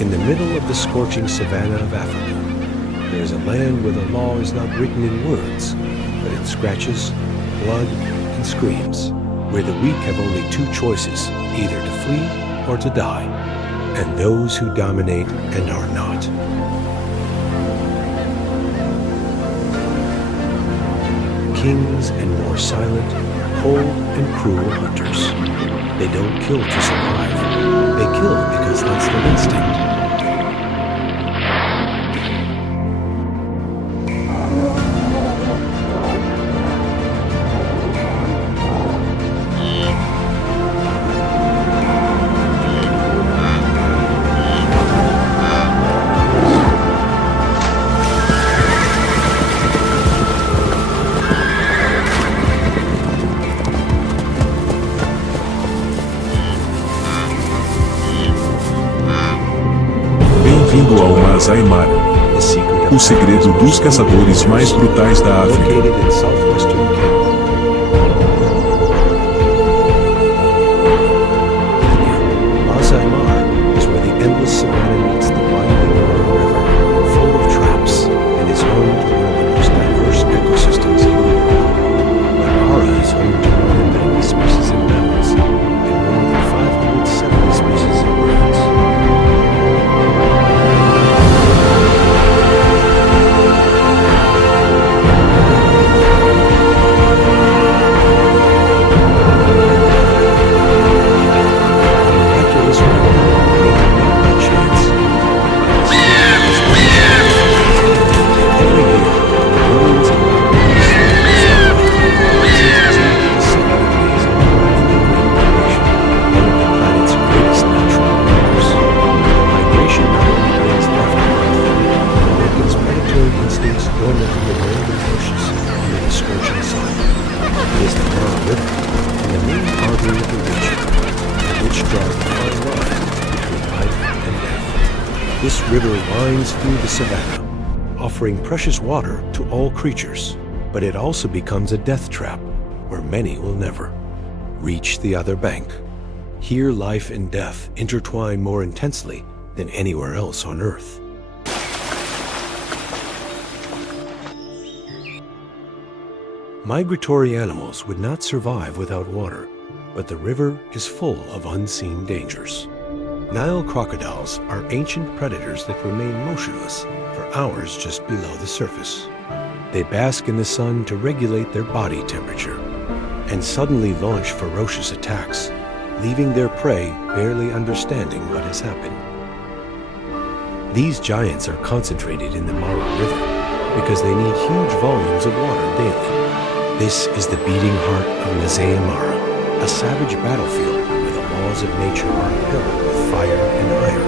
In the middle of the scorching savanna of Africa, there is a land where the law is not written in words, but in scratches, blood, and screams, where the weak have only two choices, either to flee or to die, and those who dominate and are not. Kings and more silent, cold, and cruel hunters. They don't kill to survive. They kill because that's their instinct. Bem-vindo ao Masai Mara, o segredo dos caçadores mais brutais da África. Masai Mara is where the endless savanna meets the winding river, full of traps, and is home to one of the most diverse ecosystems in the world. Mara is home to more than 90 species of mammals and more than 570 species of birds. This river winds through the savanna, offering precious water to all creatures, but it also becomes a death trap where many will never reach the other bank. Here life and death intertwine more intensely than anywhere else on Earth. Migratory animals would not survive without water, but the river is full of unseen dangers. Nile crocodiles are ancient predators that remain motionless for hours just below the surface. They bask in the sun to regulate their body temperature and suddenly launch ferocious attacks, leaving their prey barely understanding what has happened. These giants are concentrated in the Mara River because they need huge volumes of water daily. This is the beating heart of Masai Mara, a savage battlefield where the laws of nature are upheld with fire and iron.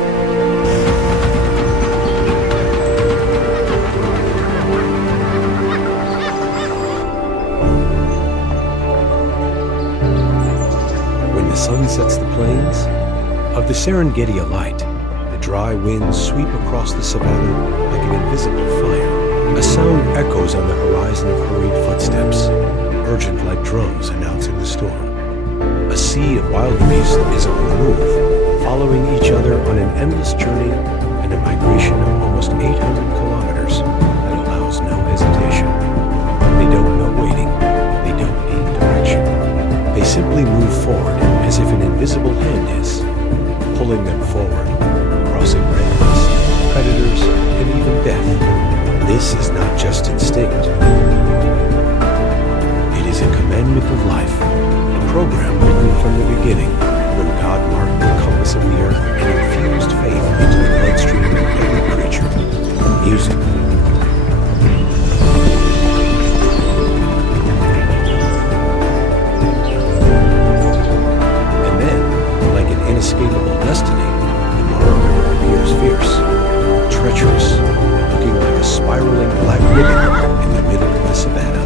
When the sun sets the plains of the Serengeti alight, the dry winds sweep across the savanna like an invisible fire. A sound echoes on the horizon of hurried footsteps, urgent like drums announcing the storm. A sea of wildebeest is on the move, following each other on an endless journey and a migration of almost 800 kilometers that allows no hesitation. They don't know waiting. They don't need direction. They simply move forward as if an invisible hand is, pulling them forward, crossing ramps, predators, and even death. This is not just instinct. It is a commandment of life, a program written from the beginning when God marked the compass of the earth and infused faith into the bloodstream of every creature. Music. And then, like an inescapable destiny, the Mara River appears fierce, treacherous, looking like a spiraling black ribbon in the middle of the savanna.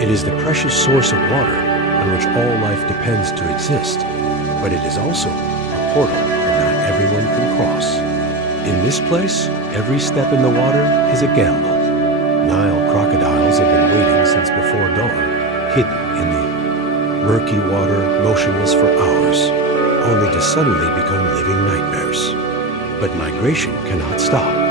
It is the precious source of water on which all life depends to exist, but it is also a portal that not everyone can cross. In this place, every step in the water is a gamble. Nile crocodiles have been waiting since before dawn, hidden in the murky water, motionless for hours, only to suddenly become living nightmares. But migration cannot stop.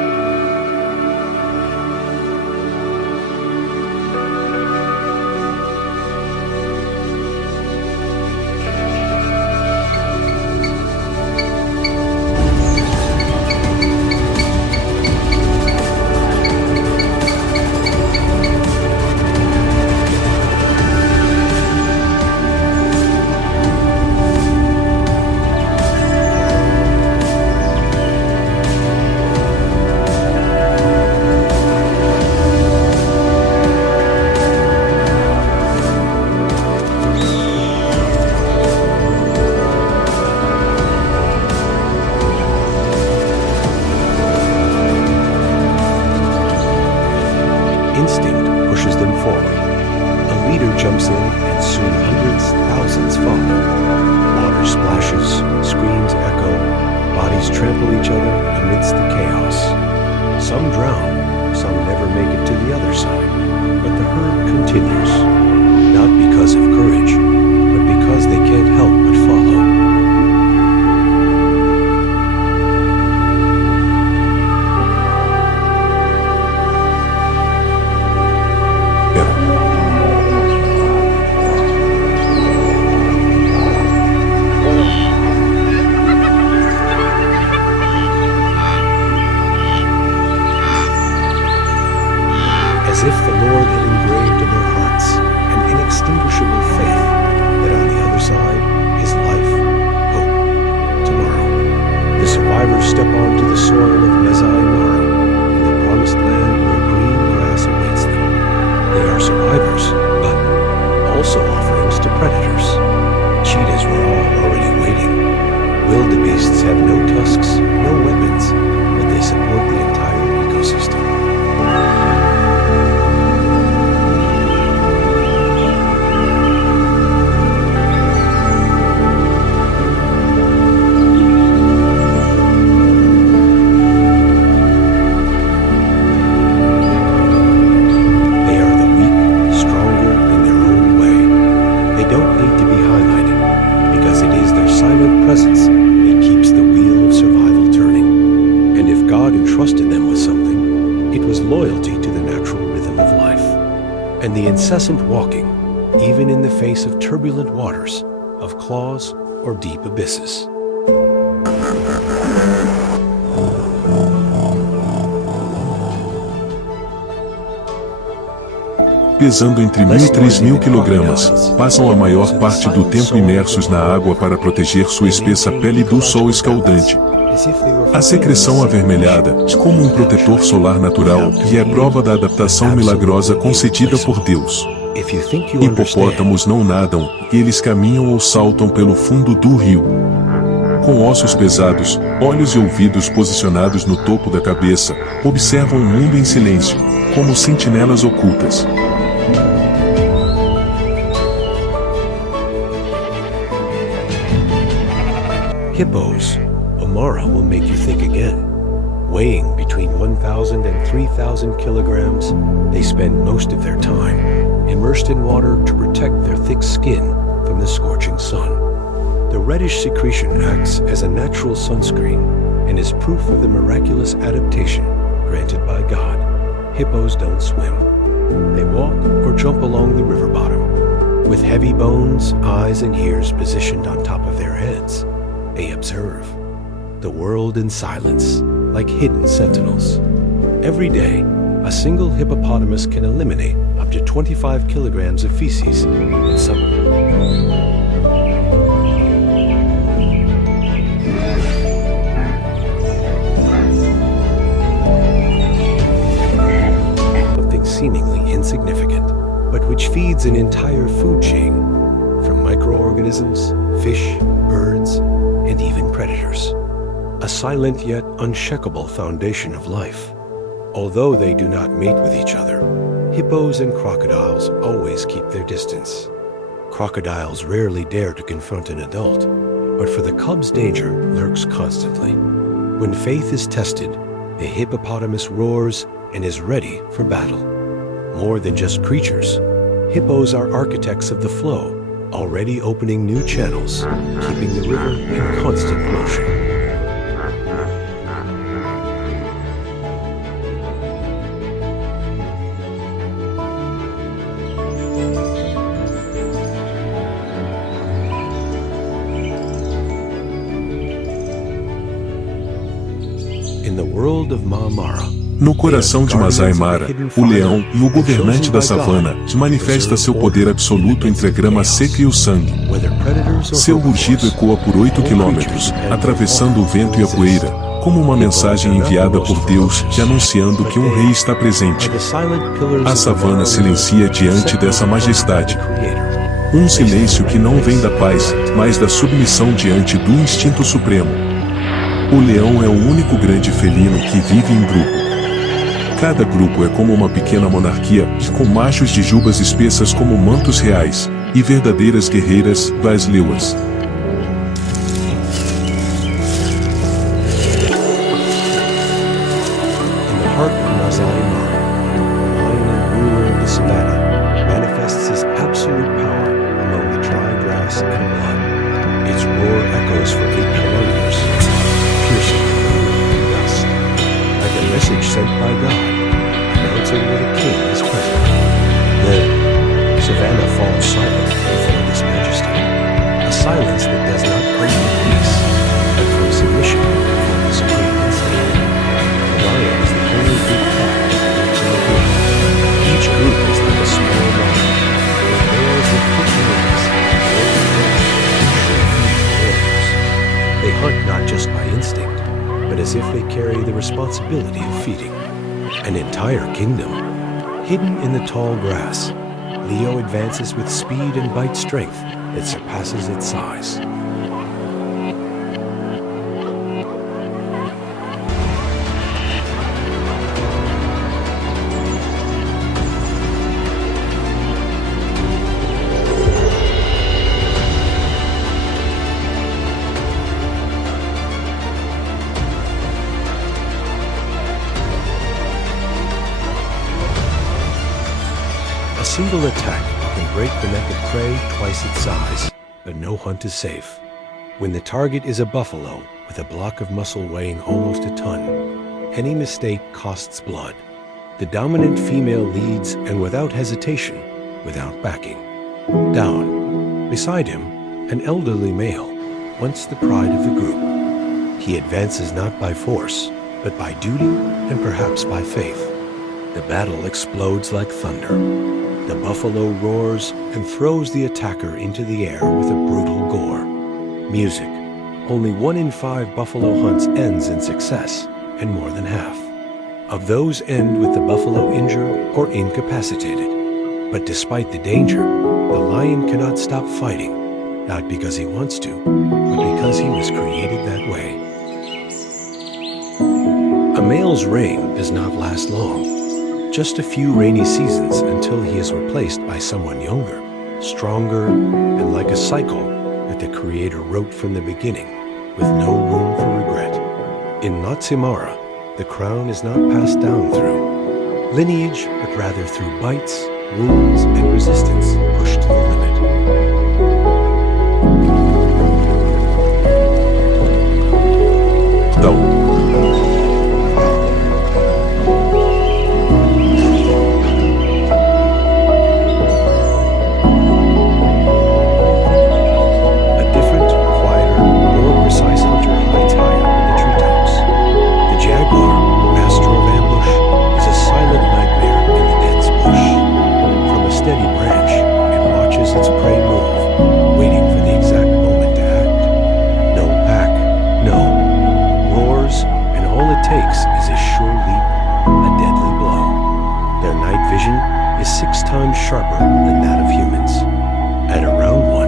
Instinct pushes them forward. A leader jumps in, and soon hundreds, thousands follow. Water splashes, screams echo, bodies trample each other amidst the chaos. Some drown, some never make it to the other side, but the herd continues, not because of courage, but because they can't help but follow. As if the Lord had engraved in their hearts an inextinguishable faith that on the other side is life, hope, tomorrow. The survivors step onto the soil of Masai Mara, in the promised land where green grass awaits them. They are survivors, but also offerings to predators. Cheetahs were all already waiting. Wildebeests have no tusks, no weapons, but they support the entire ecosystem. Presence, it keeps the wheel of survival turning. And if God entrusted them with something, it was loyalty to the natural rhythm of life, and the incessant walking, even in the face of turbulent waters, of claws or deep abysses. Pesando entre 1.000 e 3.000 quilogramas, passam a maior parte do tempo imersos na água para proteger sua espessa pele do sol escaldante. A secreção avermelhada, como um protetor solar natural, e é prova da adaptação milagrosa concedida por Deus. Hipopótamos não nadam, eles caminham ou saltam pelo fundo do rio. Com ossos pesados, olhos e ouvidos posicionados no topo da cabeça, observam o mundo em silêncio, como sentinelas ocultas. Hippos, Mara will make you think again. Weighing between 1,000 and 3,000 kilograms, they spend most of their time immersed in water to protect their thick skin from the scorching sun. The reddish secretion acts as a natural sunscreen and is proof of the miraculous adaptation granted by God. Hippos don't swim. They walk or jump along the river bottom. With heavy bones, eyes, and ears positioned on top of their heads, they observe the world in silence, like hidden sentinels. Every day, a single hippopotamus can eliminate up to 25 kilograms of feces in some. Something seemingly insignificant, but which feeds an entire food chain, from microorganisms, fish, birds, and even predators. A silent yet unshakable foundation of life. Although they do not mate with each other, hippos and crocodiles always keep their distance. Crocodiles rarely dare to confront an adult, but for the cub's danger lurks constantly. When faith is tested, the hippopotamus roars and is ready for battle. More than just creatures, hippos are architects of the flow, already opening new channels, keeping the river in constant motion. In the world of Mara, no coração de Masai Mara, o leão e o governante da savana manifesta seu poder absoluto entre a grama seca e o sangue. Seu rugido ecoa por 8 quilômetros, atravessando o vento e a poeira, como uma mensagem enviada por Deus, anunciando que um rei está presente. A savana silencia diante dessa majestade. Um silêncio que não vem da paz, mas da submissão diante do instinto supremo. O leão é o único grande felino que vive em grupo. Cada grupo é como uma pequena monarquia, com machos de jubas espessas como mantos reais, e verdadeiras guerreiras, das leoas. In the heart of Masai Mara, the lion and ruler of the savannah manifests his absolute power among the dry grass and blood. Its roar echoes for 8 kilometers, piercing the thunder and dust, like a message sent by God, announcing that a king is present. The savannah falls silent before this majesty, a silence that does not come from peace, but from submission before the supreme insight. The lion is the only big pack that lives in the group. Each group is like a small lion, with males with quick wings, golden hair, and sure-feet warriors. They hunt not just by instinct, but as if they carry the responsibility of feeding. An entire kingdom. Hidden in the tall grass, Leo advances with speed and bite strength that surpasses its size. A single attack can break the neck of prey twice its size, but no hunt is safe. When the target is a buffalo with a block of muscle weighing almost a ton, any mistake costs blood. The dominant female leads, and without hesitation, without backing. Down. Beside him, an elderly male, once the pride of the group. He advances not by force, but by duty and perhaps by faith. The battle explodes like thunder. The buffalo roars and throws the attacker into the air with a brutal gore. Music. Only 1 in 5 buffalo hunts ends in success, and more than half. Of those end with the buffalo injured or incapacitated. But despite the danger, the lion cannot stop fighting, not because he wants to, but because he was created that way. A male's reign does not last long. Just a few rainy seasons until he is replaced by someone younger, stronger, and like a cycle that the Creator wrote from the beginning, with no room for regret. In Masai Mara, the crown is not passed down through lineage, but rather through bites, wounds, and resistance pushed to the limit. Sharper than that of humans, at around 1.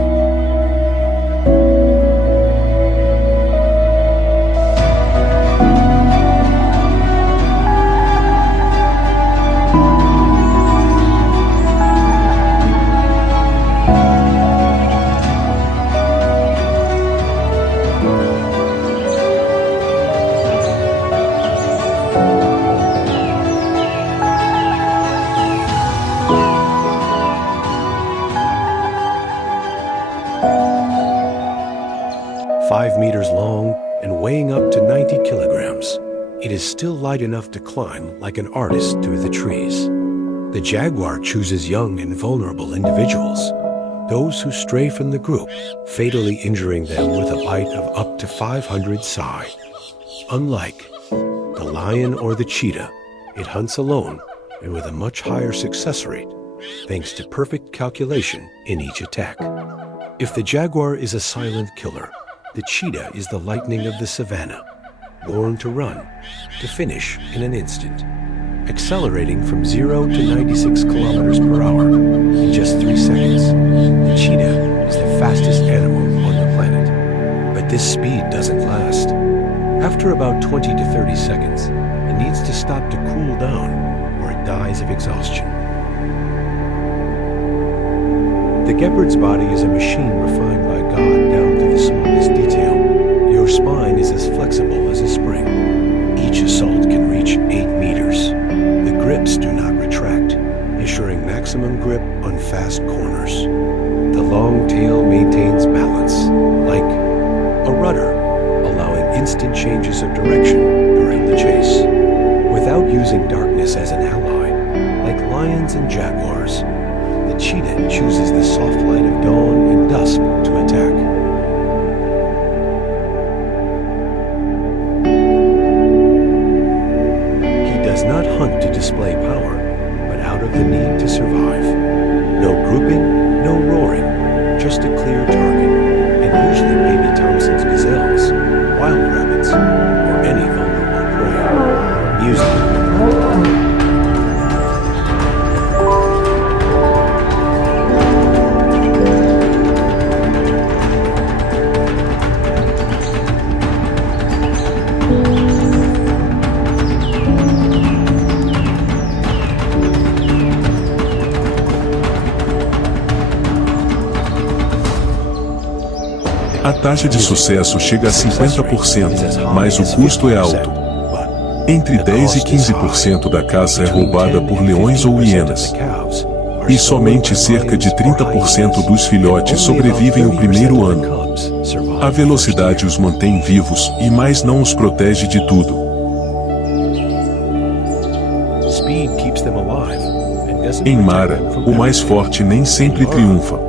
and weighing up to 90 kilograms. It is still light enough to climb like an artist through the trees. The jaguar chooses young and vulnerable individuals, those who stray from the group, fatally injuring them with a bite of up to 500 psi. Unlike the lion or the cheetah, it hunts alone and with a much higher success rate, thanks to perfect calculation in each attack. If the jaguar is a silent killer, the cheetah is the lightning of the savannah, born to run, to finish in an instant, accelerating from 0 to 96 kilometers per hour in just 3 seconds. The cheetah is the fastest animal on the planet. But this speed doesn't last. After about 20 to 30 seconds, it needs to stop to cool down or it dies of exhaustion. The gepard's body is a machine refined by God down to the smallest detail. Your spine is as flexible as a spring. Each assault can reach 8 meters. The grips do not retract, ensuring maximum grip on fast corners. The long tail maintains balance, like a rudder, allowing instant changes of direction during the chase. Without using darkness as an ally, like lions and jaguars, the cheetah chooses the soft light of dawn and dusk to attack. He does not hunt to display power, but out of the need to survive. No grouping, no roaring, just a clear target, and usually baby Thompson's gazelles, wild rabbits, or any vulnerable prey. Music. A taxa de sucesso chega a 50%, mas o custo é alto. Entre 10 e 15% da caça é roubada por leões ou hienas. E somente cerca de 30% dos filhotes sobrevivem o primeiro ano. A velocidade os mantém vivos, e mais não os protege de tudo. Em Mara, o mais forte nem sempre triunfa.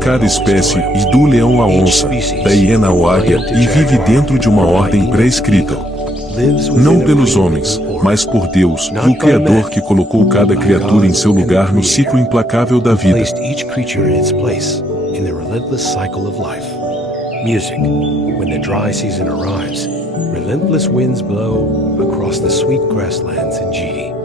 Cada espécie, e do leão à onça, da hiena ao águia, e vive dentro de uma ordem pré-escrita. Não pelos homens, mas por Deus, e o Criador que colocou cada criatura em seu lugar no ciclo implacável da vida. Music, when the dry season arrives, relentless winds blow across the sweet grasslands in G.